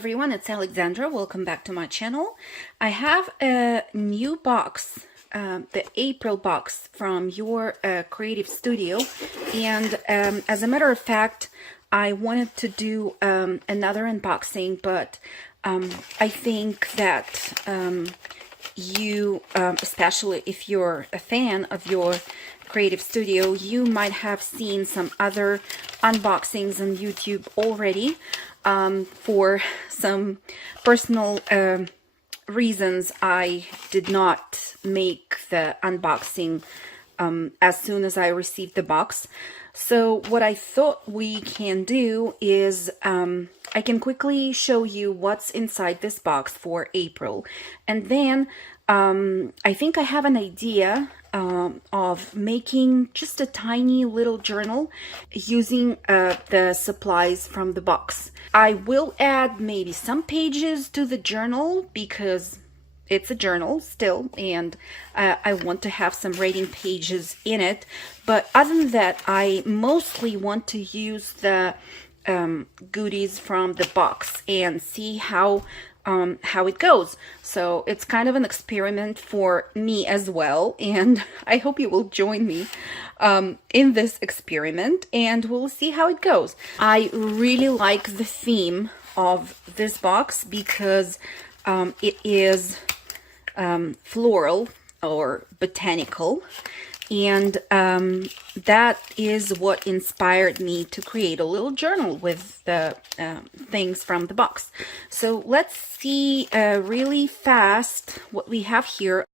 everyone, it's Alexandra. Welcome back to my channel. I have a new box, the April box from your creative studio, and as a matter of fact, I wanted to do another unboxing, but I think that you, especially if you're a fan of your creative studio, you might have seen some other unboxings on YouTube already. For some personal reasons, I did not make the unboxing as soon as I received the box. So what I thought we can do is I can quickly show you what's inside this box for April, and then I think I have an idea of making just a tiny little journal using the supplies from the box. I will add maybe some pages to the journal because it's a journal still, and I want to have some writing pages in it. But other than that, I mostly want to use the goodies from the box and see how it goes. So it's kind of an experiment for me as well, and I hope you will join me in this experiment, and we'll see how it goes. I really like the theme of this box because it is floral or botanical, and that is what inspired me to create a little journal with the things from the box. So let's see really fast what we have here.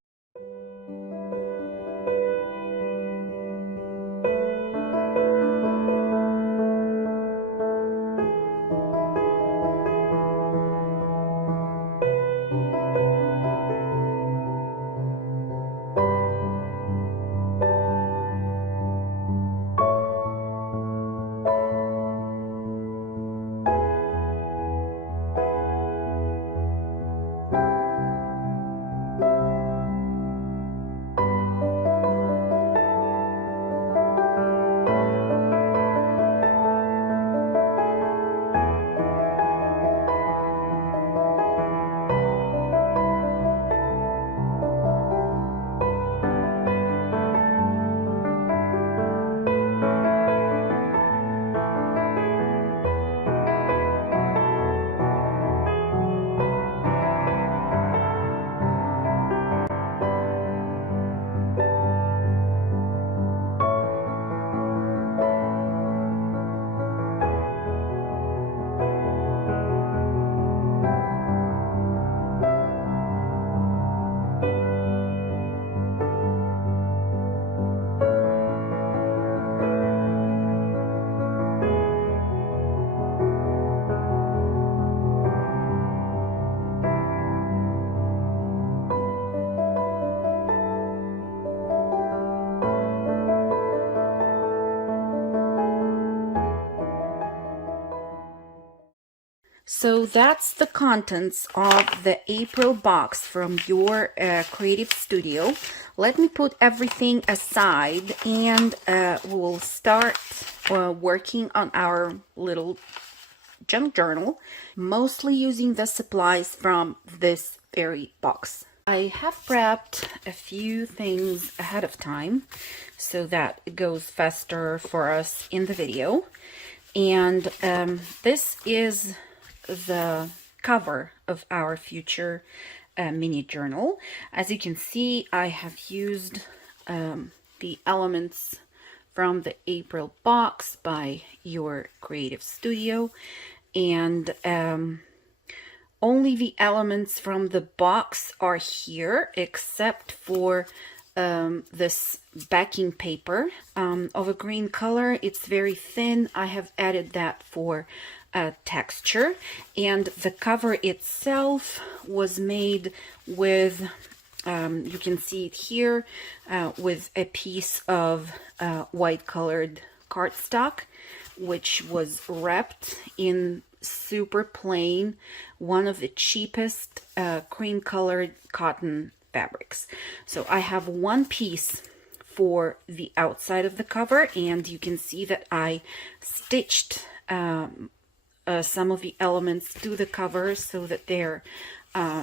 So that's the contents of the April box from your creative studio. Let me put everything aside, and we'll start working on our little junk journal, mostly using the supplies from this very box. I have prepped a few things ahead of time so that it goes faster for us in the video. And this is the cover of our future mini journal. As you can see, I have used the elements from the April box by your creative studio, and only the elements from the box are here except for this backing paper of a green color. It's very thin. I have added that for texture, and the cover itself was made with you can see it here with a piece of white colored cardstock, which was wrapped in super plain, one of the cheapest cream colored cotton fabrics. So I have one piece for the outside of the cover, and you can see that I stitched some of the elements to the cover so that they're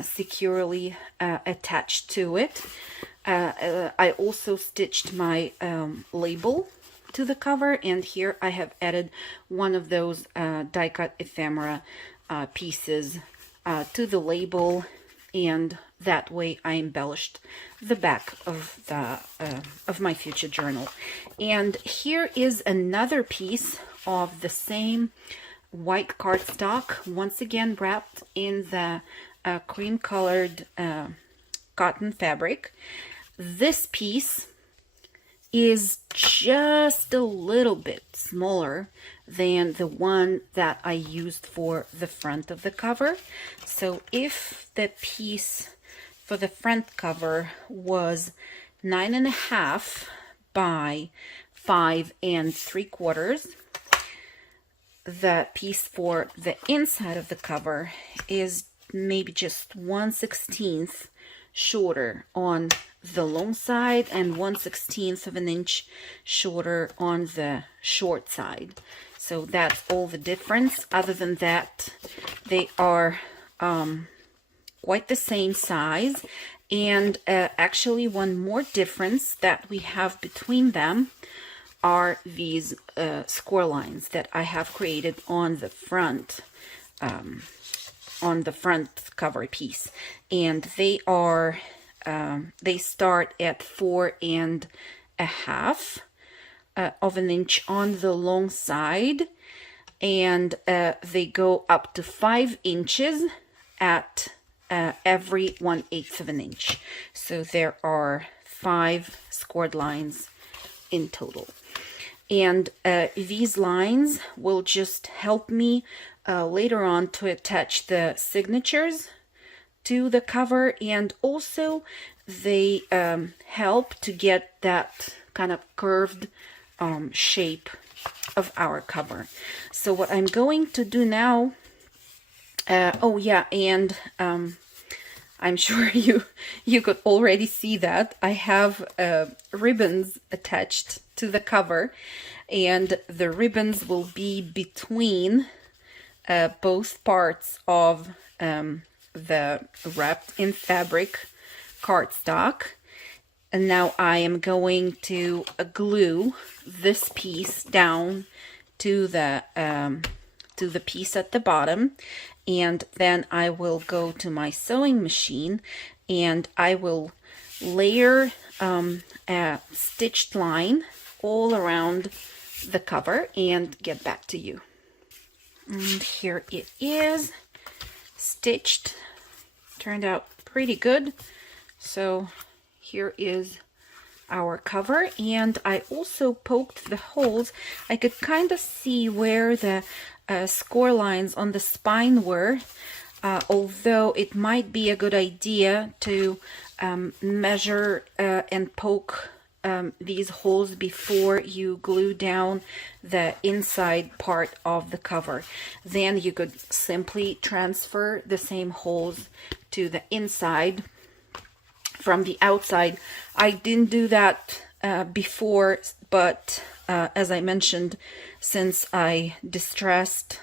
securely attached to it. I also stitched my label to the cover, and here I have added one of those die cut ephemera pieces to the label, and that way I embellished the back of the of my future journal. And here is another piece of the same white cardstock, once again wrapped in the cream colored cotton fabric. This piece is just a little bit smaller than the one that I used for the front of the cover. So if the piece for the front cover was 9.5 by 5 3/4, the piece for the inside of the cover is maybe just 1/16 shorter on the long side and 1/16 of an inch shorter on the short side. So that's all the difference. Other than that, they are quite the same size. And actually, one more difference that we have between them are these score lines that I have created on the front cover piece, and they are they start at 4.5 of an inch on the long side, and they go up to 5 inches at every 1/8 of an inch. So there are 5 scored lines in total. And these lines will just help me later on to attach the signatures to the cover, and also they help to get that kind of curved shape of our cover. So what I'm going to do now, oh yeah, and I'm sure you could already see that I have ribbons attached to the cover, and the ribbons will be between both parts of the wrapped in fabric cardstock. And now I am going to glue this piece down to the piece at the bottom, and then I will go to my sewing machine and I will layer a stitched line all around the cover and get back to you. And here it is, stitched. Turned out pretty good. So here is our cover, and I also poked the holes. I could kind of see where the score lines on the spine were, although it might be a good idea to measure and poke these holes before you glue down the inside part of the cover. Then you could simply transfer the same holes to the inside from the outside. I didn't do that before, but as I mentioned, since I distressed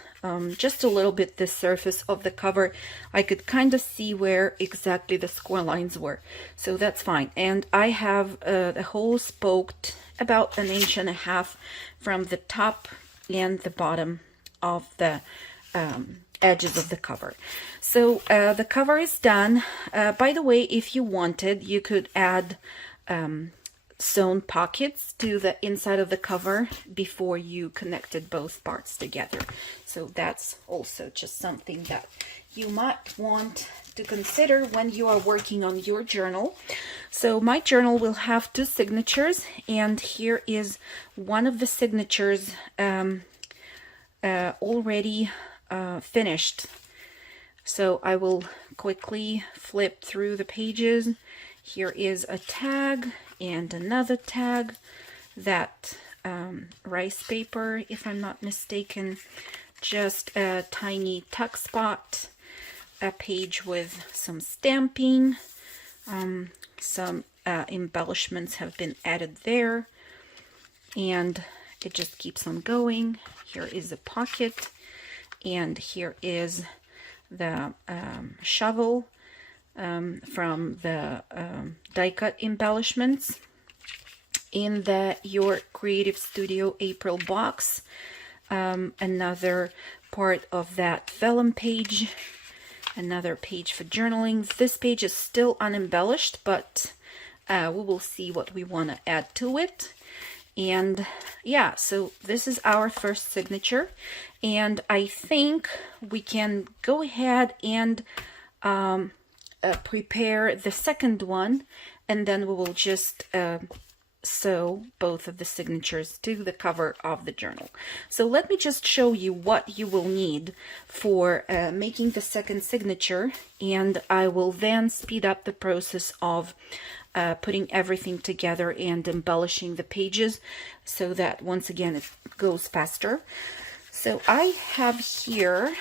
just a little bit the surface of the cover, I could kind of see where exactly the score lines were. So that's fine. And I have the holes poked about 1.5 inches from the top and the bottom of the edges of the cover. So the cover is done. By the way, if you wanted, you could add sewn pockets to the inside of the cover before you connected both parts together. So that's also just something that you might want to consider when you are working on your journal. So my journal will have 2 signatures, and here is one of the signatures already finished. So I will quickly flip through the pages. Here is a tag and another tag, that rice paper, if I'm not mistaken, just a tiny tuck spot, a page with some stamping, some embellishments have been added there, and it just keeps on going. Here is a pocket, and here is the shovel from the die cut embellishments. In the Your Creative Studio April box, another part of that vellum page, another page for journaling. This page is still unembellished, but we will see what we want to add to it. And yeah, so this is our first signature, and I think we can go ahead and prepare the second one, and then we will just sew both of the signatures to the cover of the journal. So let me just show you what you will need for making the second signature, and I will then speed up the process of putting everything together and embellishing the pages so that once again it goes faster. So I have here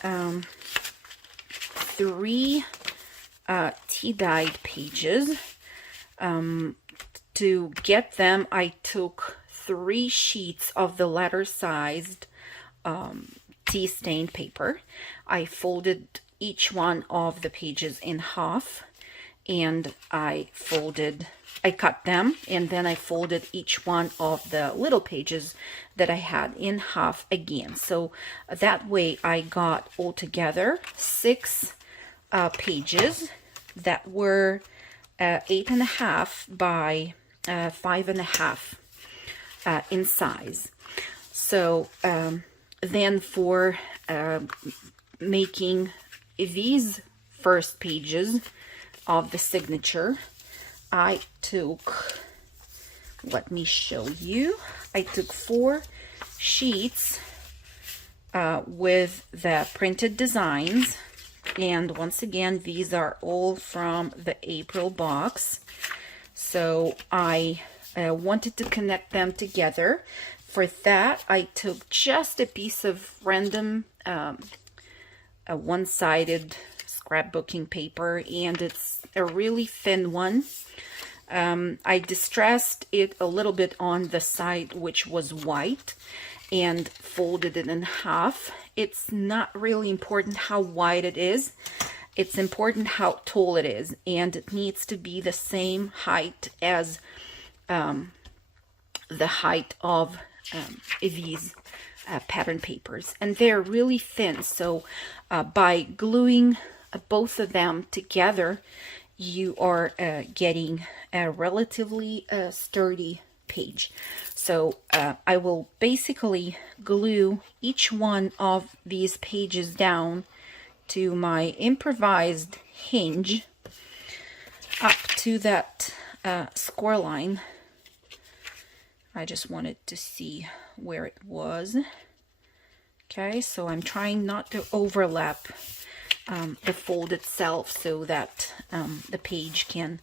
3 tea-dyed pages. To get them, I took 3 sheets of the letter-sized tea stained paper. I folded each one of the pages in half, and I cut them, and then I folded each one of the little pages that I had in half again. So that way I got altogether 6 pages that were 8.5 by 5.5 in size. So then for making these first pages of the signature, I took, let me show you, I took 4 sheets with the printed designs, and once again these are all from the April box. So I wanted to connect them together. For that, I took just a piece of random a one-sided scrapbooking paper, and it's a really thin one. I distressed it a little bit on the side which was white and folded it in half. It's not really important how wide it is. It's important how tall it is, and it needs to be the same height as the height of these pattern papers, and they're really thin. So by gluing both of them together, you are getting a relatively sturdy page. So I will basically glue each one of these pages down to my improvised hinge up to that score line. I just wanted to see where it was. Okay, so I'm trying not to overlap the fold itself so that the page can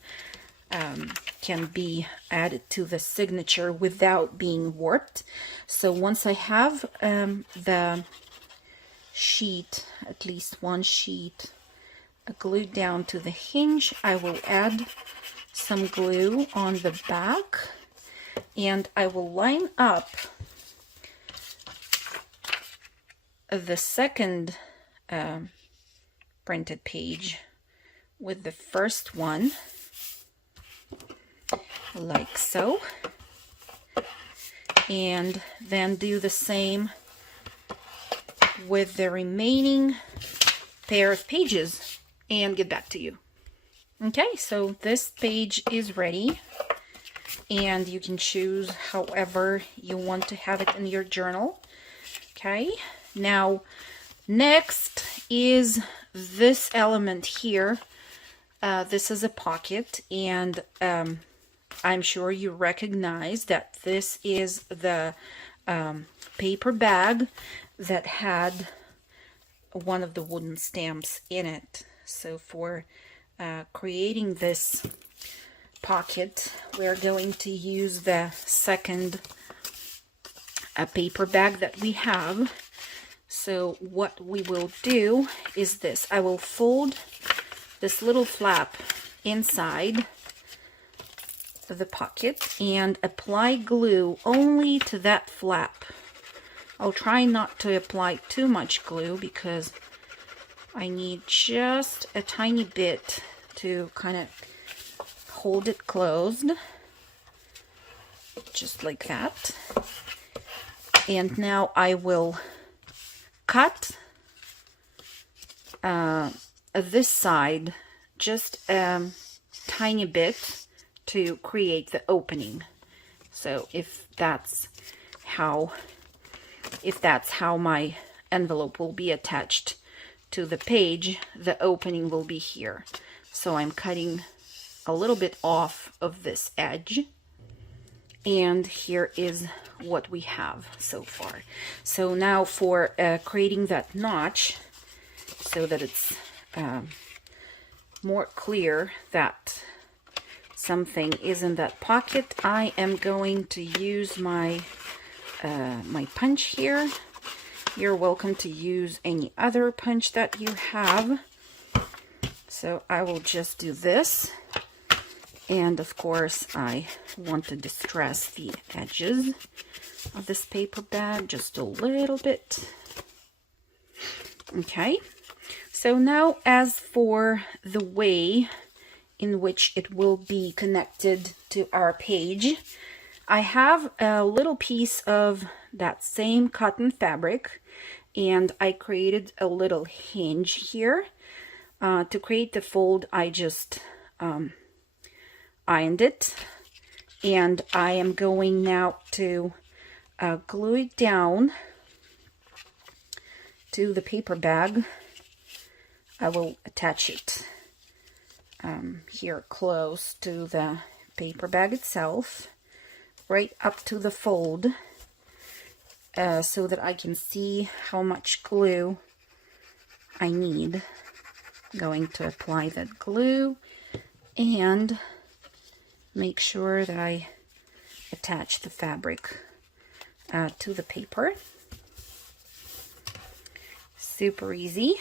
be added to the signature without being warped. So once I have the sheet, at least one sheet, glued down to the hinge, I will add some glue on the back, and I will line up the second printed page with the first one, like so, and then do the same with the remaining pair of pages and get back to you. Okay, so this page is ready, and you can choose however you want to have it in your journal. Okay, now next is this element here. This is a pocket, and I'm sure you recognize that this is the paper bag that had one of the wooden stamps in it. So for creating this pocket, we're going to use the second paper bag that we have. So what we will do is this. I will fold this little flap inside the pocket and apply glue only to that flap. I'll try not to apply too much glue because I need just a tiny bit to kind of hold it closed, just like that. And now I will cut this side just a tiny bit to create the opening. So if that's how my envelope will be attached to the page, the opening will be here. So I'm cutting a little bit off of this edge, and here is what we have so far. So now for creating that notch, so that it's more clear that something is in that pocket, I am going to use my my punch here. You're welcome to use any other punch that you have. So I will just do this. And of course, I want to distress the edges of this paper bag just a little bit. Okay. So now as for the way in which it will be connected to our page, I have a little piece of that same cotton fabric, and I created a little hinge here. To create the fold, I just ironed it, and I am going now to glue it down to the paper bag. I will attach it here close to the paper bag itself, right up to the fold, so that I can see how much glue I need. I'm going to apply that glue and make sure that I attach the fabric to the paper. Super easy.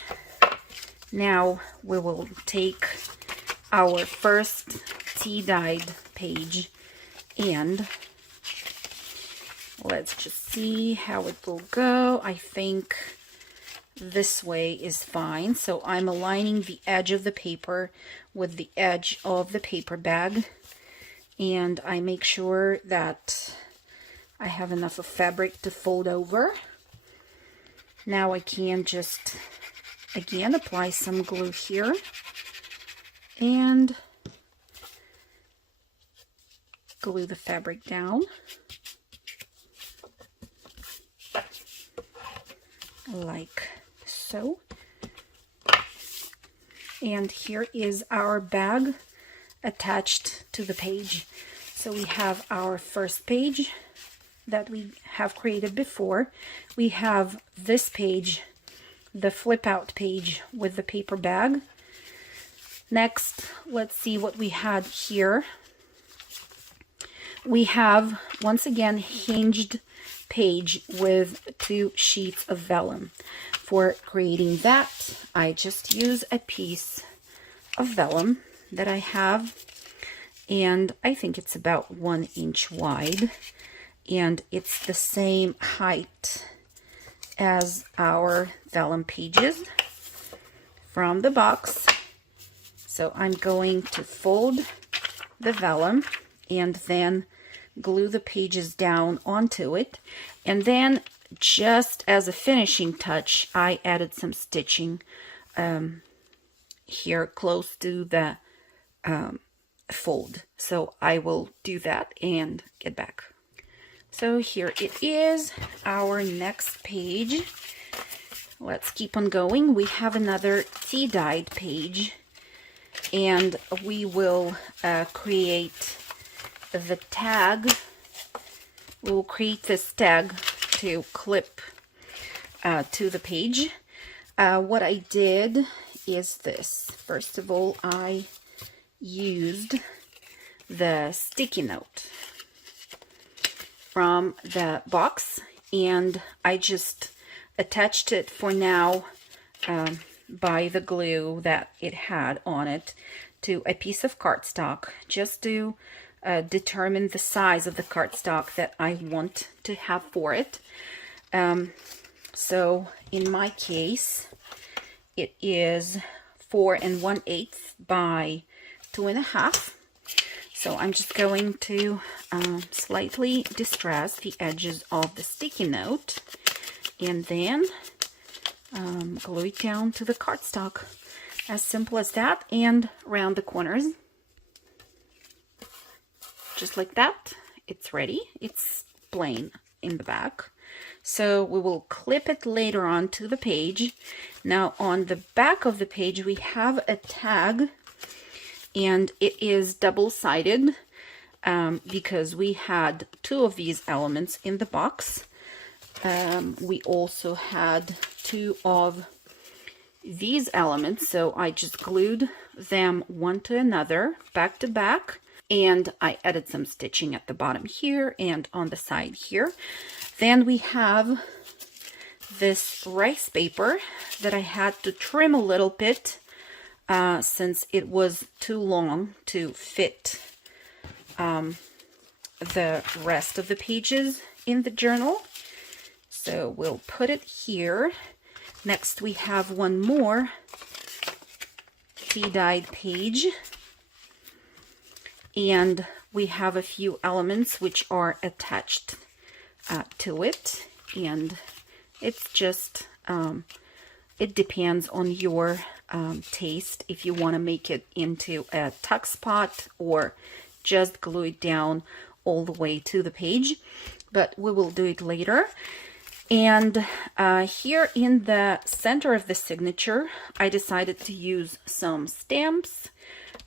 Now we will take our first tea-dyed page and let's just see how it will go. I think this way is fine. So I'm aligning the edge of the paper with the edge of the paper bag, and I make sure that I have enough of fabric to fold over. Now I can just again apply some glue here and glue the fabric down like so. And here is our bag attached to the page. So we have our first page that we have created before. We have this page, the flip out page with the paper bag. Next, let's see what we had here. We have, once again, hinged page with 2 sheets of vellum. For creating that, I just use a piece of vellum that I have, and I think it's about 1 inch wide, and it's the same height as our vellum pages from the box. So I'm going to fold the vellum and then glue the pages down onto it, and then just as a finishing touch I added some stitching here close to the fold. So I will do that and get back. So here it is, our next page. Let's keep on going. We have another tea-dyed page, and we will create the tag. We'll create this tag to clip to the page. What I did is this. First of all, I used the sticky note from the box, and I just attached it for now by the glue that it had on it to a piece of cardstock, just to determine the size of the cardstock that I want to have for it. So in my case, it is 4 1/8 by 2.5. So I'm just going to slightly distress the edges of the sticky note and then glue it down to the cardstock. As simple as that, and round the corners. Just like that, it's ready. It's plain in the back. So we will clip it later on to the page. Now on the back of the page we have a tag, and it is double-sided because we had 2 of these elements in the box. We also had 2 of these elements, so I just glued them one to another, back to back, and I added some stitching at the bottom here and on the side here. Then we have this rice paper that I had to trim a little bit since it was too long to fit the rest of the pages in the journal. So we'll put it here. Next we have one more tea-dyed page, and we have a few elements which are attached to it, and it's just it depends on your taste if you want to make it into a tuck spot or just glue it down all the way to the page, but we will do it later. And here in the center of the signature, I decided to use some stamps.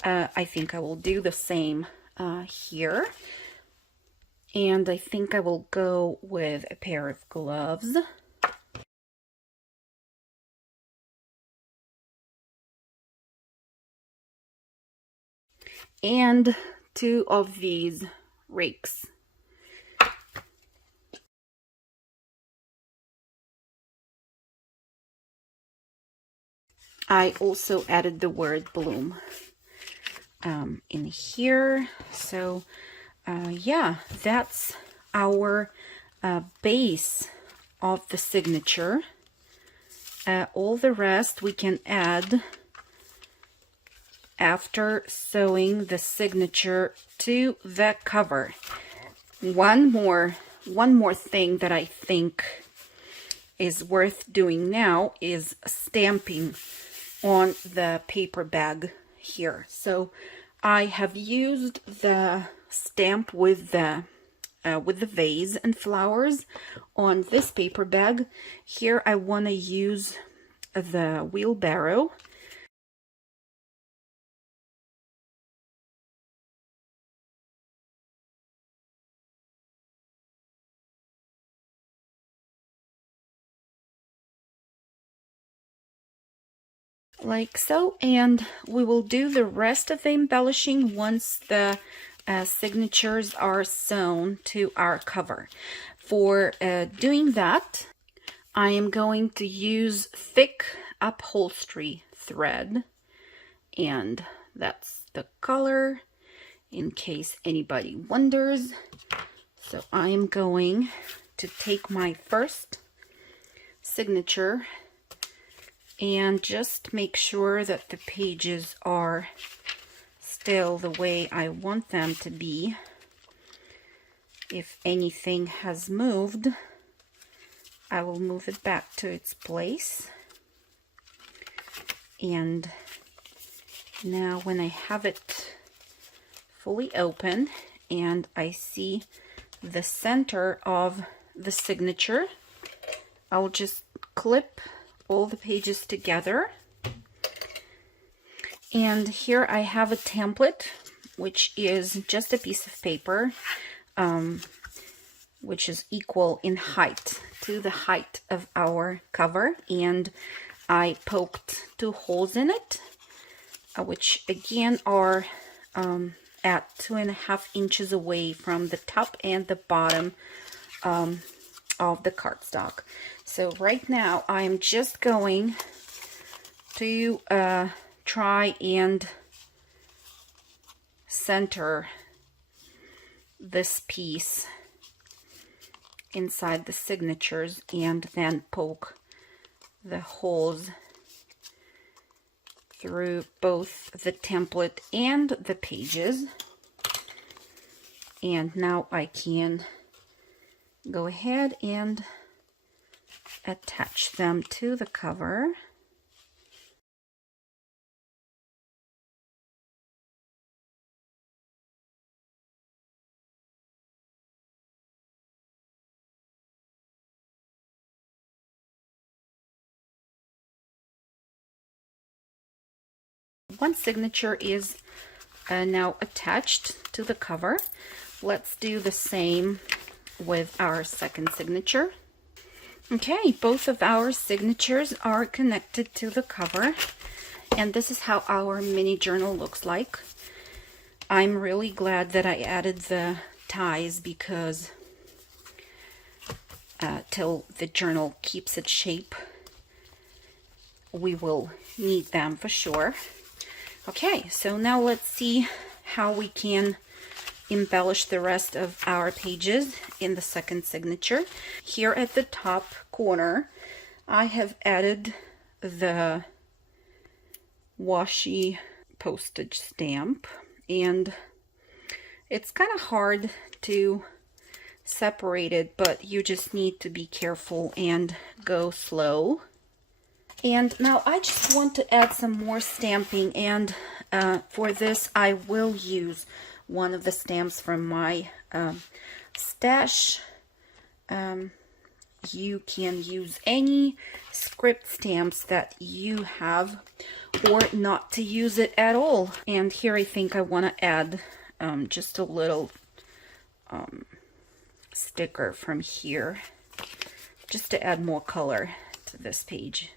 I think I will do the same here. And I think I will go with a pair of gloves. And 2 of these rakes. I also added the word bloom in here. So yeah, that's our base of the signature. All the rest we can add after sewing the signature to the cover. One more thing that I think is worth doing now is stamping on the paper bag here. So I have used the stamp with the vase and flowers on this paper bag. Here I want to use the wheelbarrow. Like so, and we will do the rest of the embellishing once the signatures are sewn to our cover. For doing that, I am going to use thick upholstery thread, and that's the color in case anybody wonders. So I am going to take my first signature and just make sure that the pages are still the way I want them to be. If anything has moved, I will move it back to its place. And now when I have it fully open and I see the center of the signature, I'll just clip all the pages together. And here I have a template, which is just a piece of paper, which is equal in height to the height of our cover, and I poked 2 holes in it, which again are at 2.5 inches away from the top and the bottom of the cardstock. So right now I'm just going to try and center this piece inside the signatures and then poke the holes through both the template and the pages. And now I can go ahead and attach them to the cover. One signature is now attached to the cover. Let's do the same with our second signature. Okay, both of our signatures are connected to the cover, and this is how our mini journal looks like. I'm really glad that I added the ties because till the journal keeps its shape, we will need them for sure. Okay, so now let's see how we can embellish the rest of our pages in the second signature. Here at the top corner, I have added the washi postage stamp, and it's kind of hard to separate it, but you just need to be careful and go slow. And now I just want to add some more stamping, and for this I will use one of the stamps from my stash. You can use any script stamps that you have, or not to use it at all. And here I think I want to add just a little sticker from here, just to add more color to this page.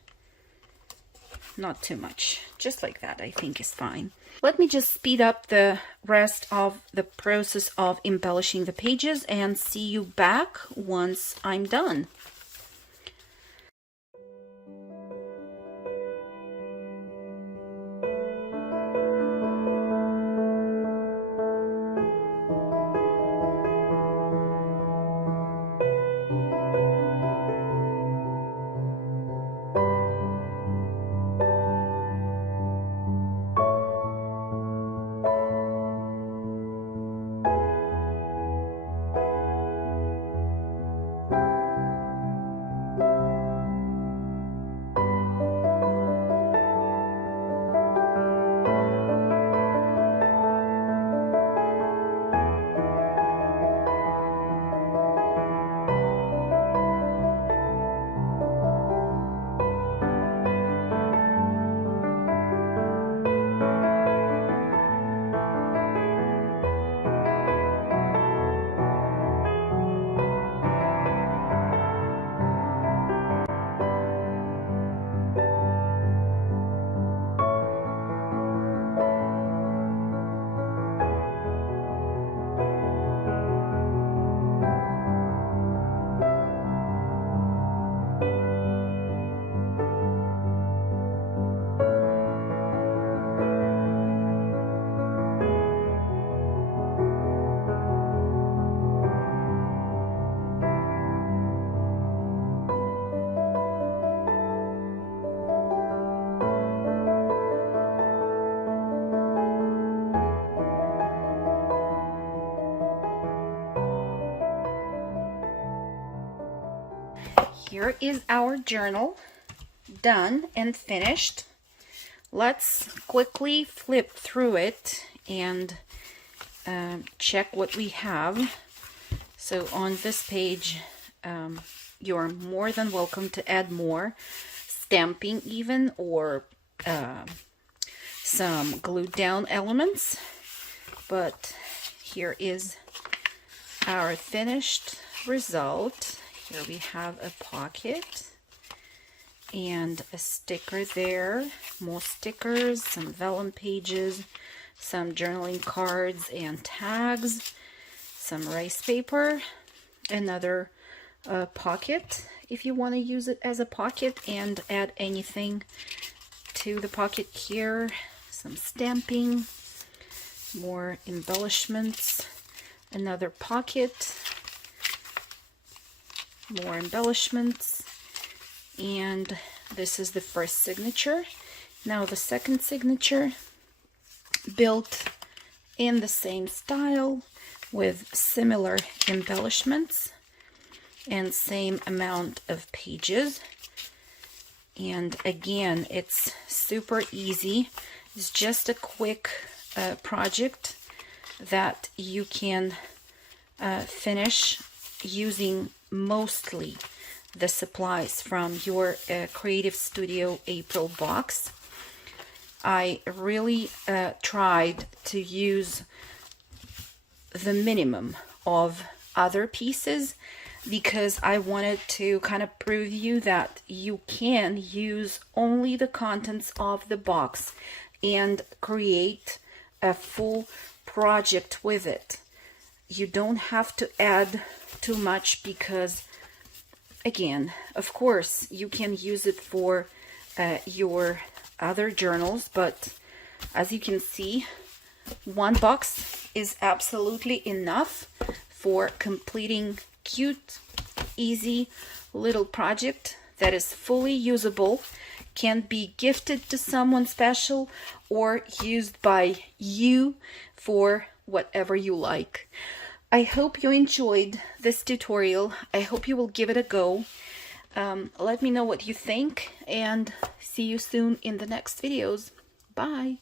Not too much, just like that I think is fine. Let me just speed up the rest of the process of embellishing the pages and see you back once I'm done. Here is our journal, done and finished. Let's quickly flip through it and check what we have. So on this page, you're more than welcome to add more stamping even, or some glued down elements. But here is our finished result. Here we have a pocket and a sticker there, more stickers, some vellum pages, some journaling cards and tags, some rice paper, another pocket if you want to use it as a pocket and add anything to the pocket here, some stamping, more embellishments, another pocket, more embellishments, and this is the first signature. Now the second signature, built in the same style with similar embellishments and same amount of pages. And again, it's super easy. It's just a quick project that you can finish using mostly the supplies from your Creative Studio April box. I really tried to use the minimum of other pieces because I wanted to kind of prove you that you can use only the contents of the box and create a full project with it. You don't have to add too much because, again, of course, you can use it for your other journals, but as you can see, one box is absolutely enough for completing cute, easy little project that is fully usable, can be gifted to someone special or used by you for whatever you like. I hope you enjoyed this tutorial. I hope you will give it a go. Let me know what you think, and see you soon in the next videos. Bye!